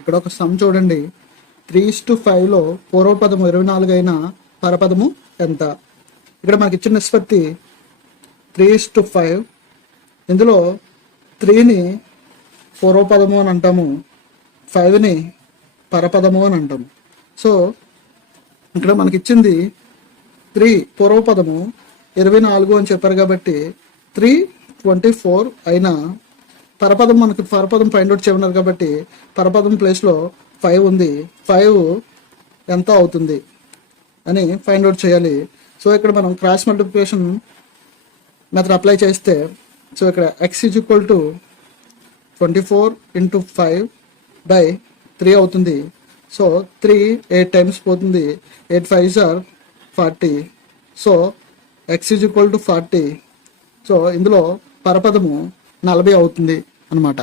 ఇక్కడ ఒక సమ్ చూడండి. 3:5లో పూర్వపదము 24 అయినా పరపదము ఎంత? ఇక్కడ మనకి ఇచ్చిన నిష్పత్తి 3:5. ఇందులో 3ని పూర్వపదము అని అంటాము, 5ని పరపదము అని అంటాము. సో ఇక్కడ మనకి ఇచ్చింది 3 పూర్వపదము 24 అని చెప్పారు కాబట్టి 3:24 అయినా పరపదం మనకు పరపదం ఫైండ్ అవుట్ చేయమన్నారు కాబట్టి పరపదం ప్లేస్లో 5 ఉంది. 5 ఎంత అవుతుంది అని ఫైండ్ అవుట్ చేయాలి. సో ఇక్కడ మనం క్రాస్ మల్టిప్లికేషన్ మెథడ్ అప్లై చేస్తే, సో ఇక్కడ x = 24 × 5/3 అవుతుంది. సో 3 8 టైమ్స్ పోతుంది. 8 5s are 40. So x = 40. So ఇందులో పరపదము 40 అవుతుంది అన్నమాట.